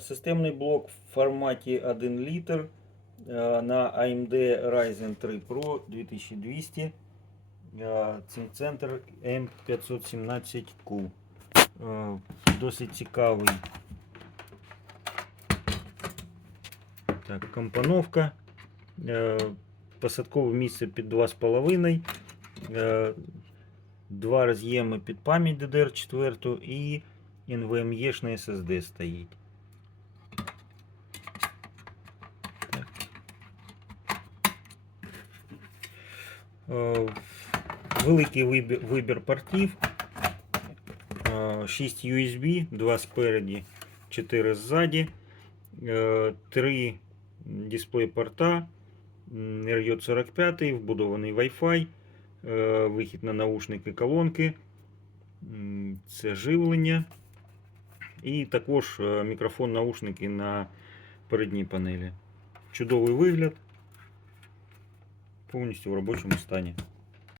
Системний блок в форматі 1 літр на AMD Ryzen 3 Pro 2200. е, Центр M517Q. Е, Досить цікавий. Так, компоновка. Посадкове місце під 2,5. Е, Два роз'єми під пам'ять DDR4 і NVMe SSD стоїть. Великий вибір, портів. Е, 6 USB, 2 спереді, 4 ззаді, 3 дисплей порта, м, RJ45, вбудований Wi-Fi, е, вихід на наушники колонки, це живлення. І також е, мікрофон наушники на передній панелі. Чудовий вигляд. Повністю в робочому стані.